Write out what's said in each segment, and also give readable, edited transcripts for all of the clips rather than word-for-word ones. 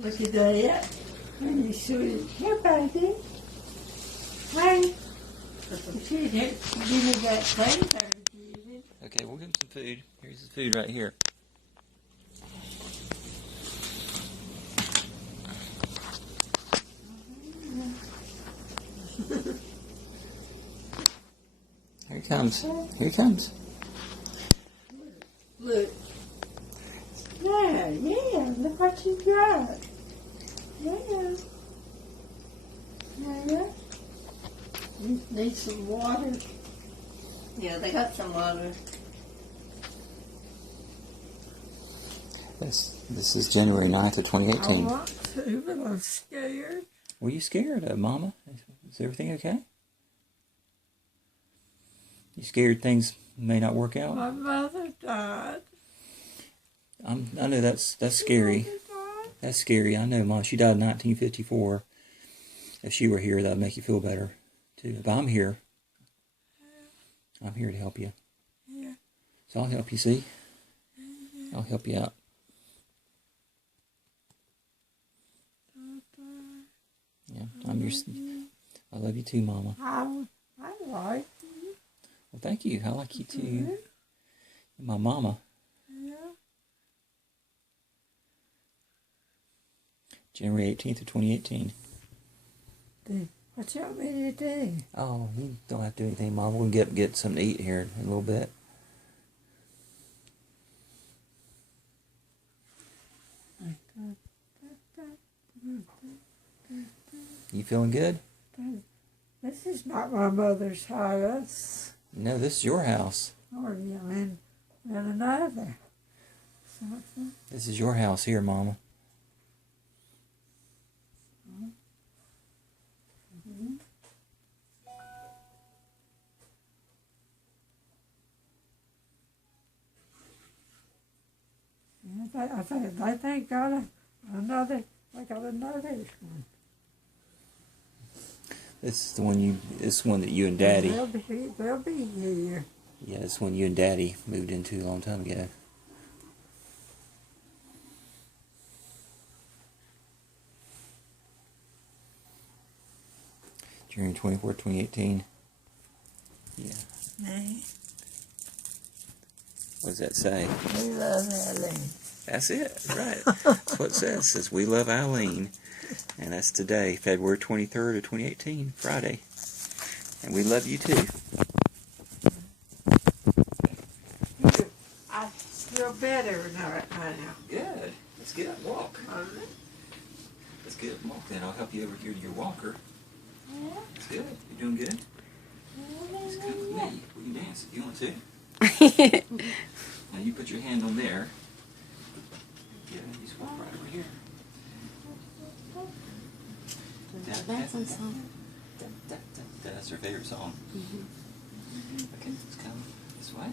Look at that. When you sweet. Here, baby. Hey. Give me that thing there, Judy. Okay, we'll give him some food. Here's his food right here. Here he comes. Here he comes. Look. Yeah, look what you got. Yeah. Yeah. You need some water. Yeah, they got some water. This is January 9th of 2018. I want to, but I'm scared. Were you scared of Mama? Is everything okay? You scared things may not work out? My mother died. I know that's scary. That's scary. I know, Mom. She died in 1954. If she were here, that would make you feel better, too. But I'm here. I'm here to help you. Yeah. So I'll help you, see? I'll help you out. Yeah, I love you too, Mama. I like you. Well, thank you. I like you too. You're my mama. Yeah. January 18th of 2018. What you want me to do? Oh, you don't have to do anything, Mom. We'll get something to eat here in a little bit. You feeling good? This is not my mother's house. No, this is your house. Or you in another. Something. This is your house here, Mama. Mm-hmm. I think I got another one. This is the one that you and Daddy. They'll be here. Yeah, it's one you and Daddy moved into a long time ago. January 24th, 2018. Yeah. Nay. What does that say? We love Ailene. That's it, right. That's what it says. It says, we love Ailene. And that's today, February 23rd of 2018, Friday. And we love you too. I feel better right now. Good. Let's get up and walk. Let's get up and walk then. I'll help you over here to your walker. Yeah. That's good. You're doing good? Just come with me. We can dance if you want to. Now you put your hand on there. Yeah, you just walk right over here. Dancing song. That's her favorite song. Okay, let's come this way.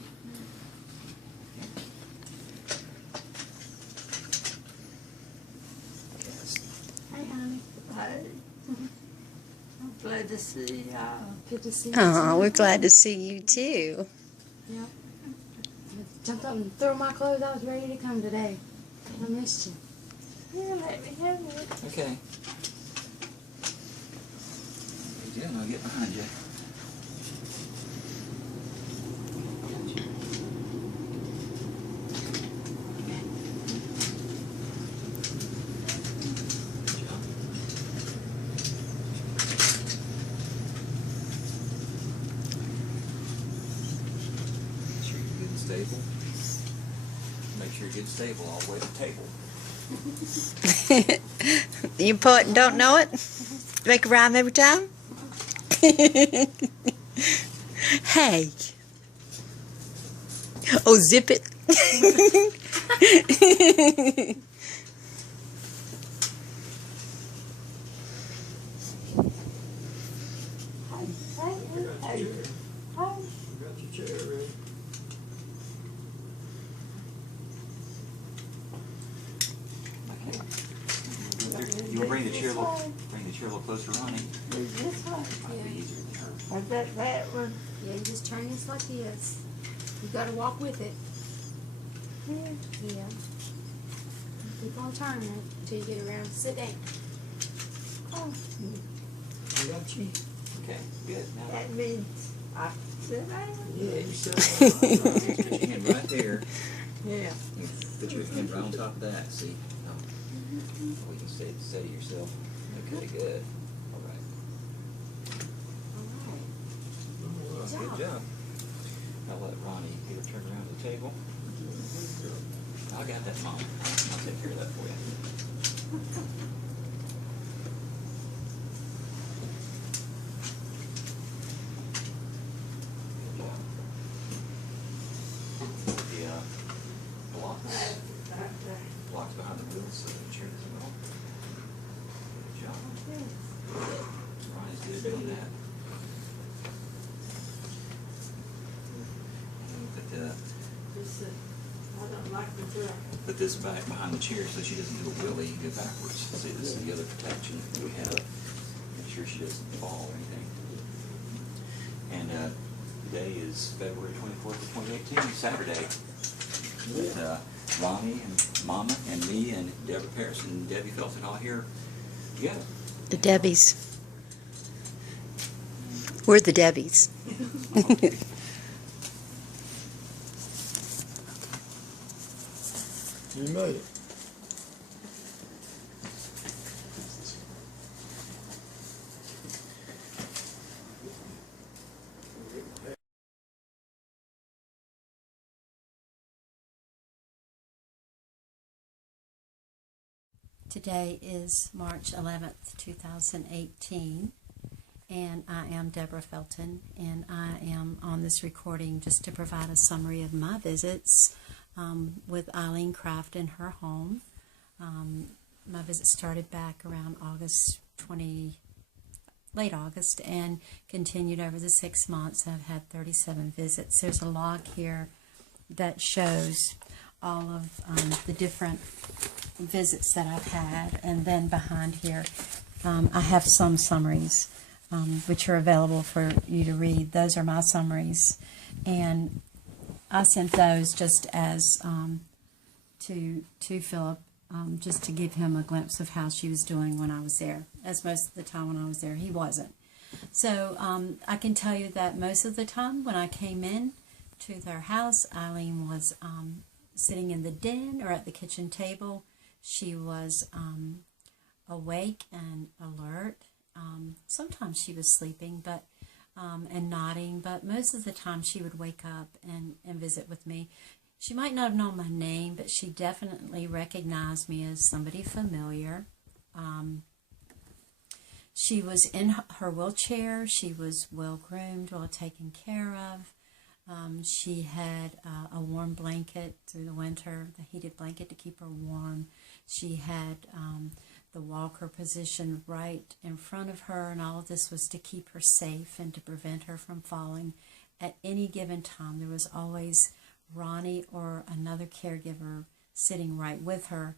Hi, honey. Hey. I'm glad to see y'all. Good to see you. Oh, we're glad to see you too. Yeah. I jumped up and threw my clothes. I was ready to come today. I missed you. Yeah, let me have it. Okay. What are you doing? I'll get behind you. Stable. Make sure you're getting stable all the way to the table. You poet and don't know it? Make a rhyme every time? Hey. Oh, zip it. Hey. Got your chair ready. You'll bring the chair a little closer on him. This one. Might be easier than her. I bet that one. Yeah, you just turn this like this. You gotta walk with it. Yeah. Yeah. Keep on turning it until you get around. Sit down. Oh. You got you. Okay, good. Now That means I sit down. yeah, you sit down. Put your hand right there. Yeah. You put your hand right on top of that. See? Oh, you can say to yourself. Okay, good. All right. Good job. I'll let Ronnie here turn around the table. I got that, Mom. I'll take care of that for you. Good job. The blocks behind the wheels so the chair doesn't roll. Good job. Ronnie's good at doing that. I don't like the chair. Put this back behind the chair so she doesn't do a wheelie and go backwards. See, this is the other protection that we have. Make sure she doesn't fall or anything. And today is February 24th of 2018, Saturday. With Ronnie and Mama and me and Deborah Paris and Debbie Felton all here together. The Debbies. We're the Debbies. You made it. Today is March 11th, 2018, and I am Deborah Felton, and I am on this recording just to provide a summary of my visits with Ailene Craft in her home. My visit started back around late August, and continued over the 6 months. I've had 37 visits. There's a log here that shows all of the different visits that I've had, and then behind here I have some summaries which are available for you to read. Those are my summaries, and I sent those just as to Philip, just to give him a glimpse of how she was doing when I was there, as most of the time when I was there he wasn't. So I can tell you that most of the time when I came in to their house, Ailene was sitting in the den or at the kitchen table. She was awake and alert. Sometimes she was sleeping, but and nodding, but most of the time she would wake up and visit with me. She might not have known my name, but she definitely recognized me as somebody familiar. She was in her wheelchair. She was well groomed, well taken care of. She had a warm blanket through the winter, the heated blanket to keep her warm. She had the walker positioned right in front of her, and all of this was to keep her safe and to prevent her from falling. At any given time, there was always Ronnie or another caregiver sitting right with her,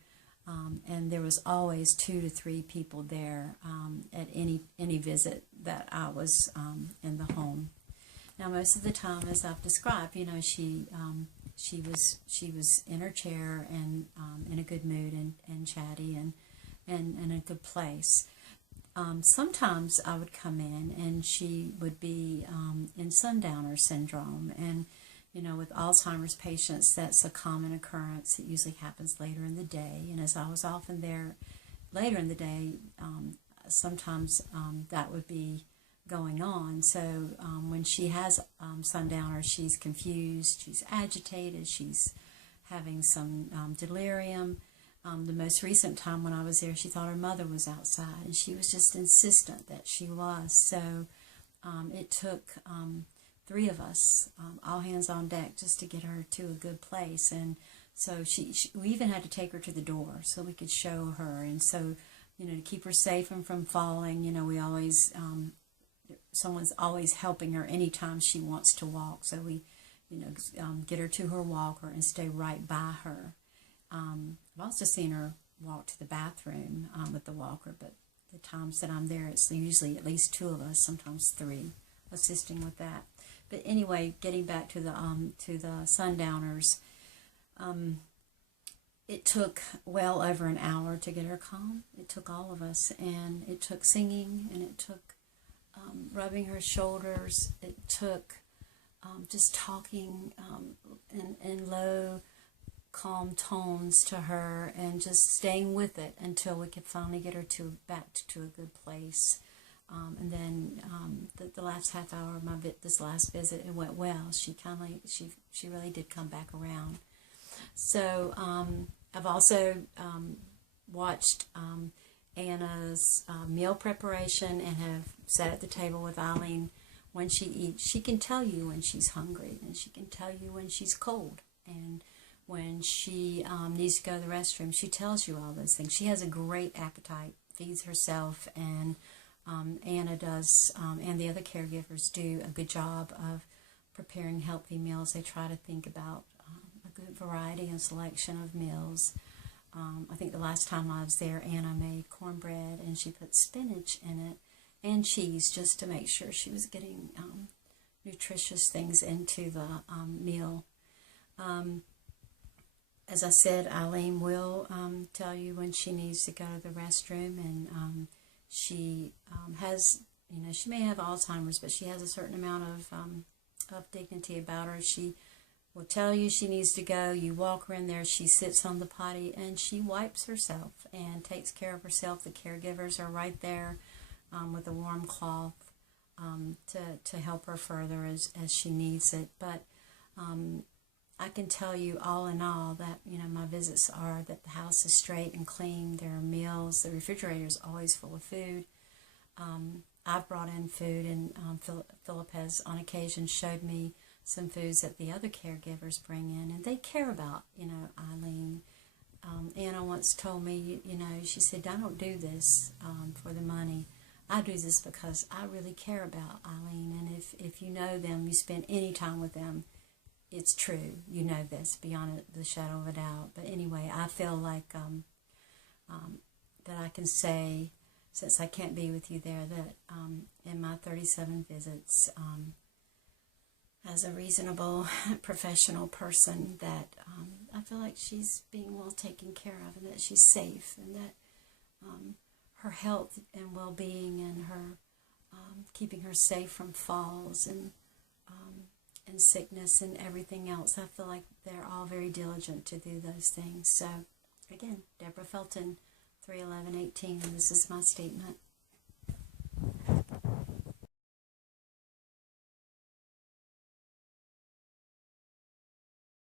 and there was always 2 to 3 people there at any visit that I was in the home. Now, most of the time, as I've described, you know, she was in her chair and in a good mood and chatty and in a good place. Sometimes I would come in and she would be in sundowner syndrome, and you know, with Alzheimer's patients, that's a common occurrence. It usually happens later in the day, and as I was often there later in the day, sometimes that would be going on. So when she has sundowner, she's confused, she's agitated, she's having some delirium. The most recent time when I was there, she thought her mother was outside, and she was just insistent that she was. So it took 3 of us, all hands on deck, just to get her to a good place. And so we even had to take her to the door so we could show her. And so, you know, to keep her safe and from falling, you know, we always, someone's always helping her anytime she wants to walk. So we, you know, get her to her walker and stay right by her. I've also seen her walk to the bathroom with the walker, but the times that I'm there, it's usually at least 2 of us, sometimes 3, assisting with that. But anyway, getting back to the sundowners, it took well over an hour to get her calm. It took all of us, and it took singing, and it took rubbing her shoulders. It took just talking in low, calm tones to her, and just staying with it until we could finally get her back to a good place. And then the last half hour of this last visit, it went well. She really did come back around. So I've also watched Anna's meal preparation and have sat at the table with Ailene. When she eats, she can tell you when she's hungry, and she can tell you when she's cold, and when she needs to go to the restroom. She tells you all those things. She has a great appetite, feeds herself, and Anna does, and the other caregivers do a good job of preparing healthy meals. They try to think about a good variety and selection of meals. I think the last time I was there, Anna made cornbread, and she put spinach in it and cheese just to make sure she was getting nutritious things into the meal. As I said, Ailene will tell you when she needs to go to the restroom, and she has, she may have Alzheimer's, but she has a certain amount of dignity about her. She will tell you she needs to go. You walk her in there, she sits on the potty, and she wipes herself and takes care of herself. The caregivers are right there with a warm cloth to help her further as she needs it. But I can tell you all in all that, my visits are that the house is straight and clean. There are meals. The refrigerator is always full of food. I've brought in food, and Philip has on occasion showed me some foods that the other caregivers bring in, and they care about, Ailene. Anna once told me, she said, I don't do this for the money. I do this because I really care about Ailene, and if you know them, you spend any time with them, it's true. You know this beyond the shadow of a doubt. But anyway, I feel like that I can say, since I can't be with you there, that in my 37 visits, as a reasonable professional person, that I feel like she's being well taken care of, and that she's safe, and that her health and well-being, and her keeping her safe from falls and sickness and everything else. I feel like they're all very diligent to do those things. So again, Deborah Felton, 3/11/18, and this is my statement.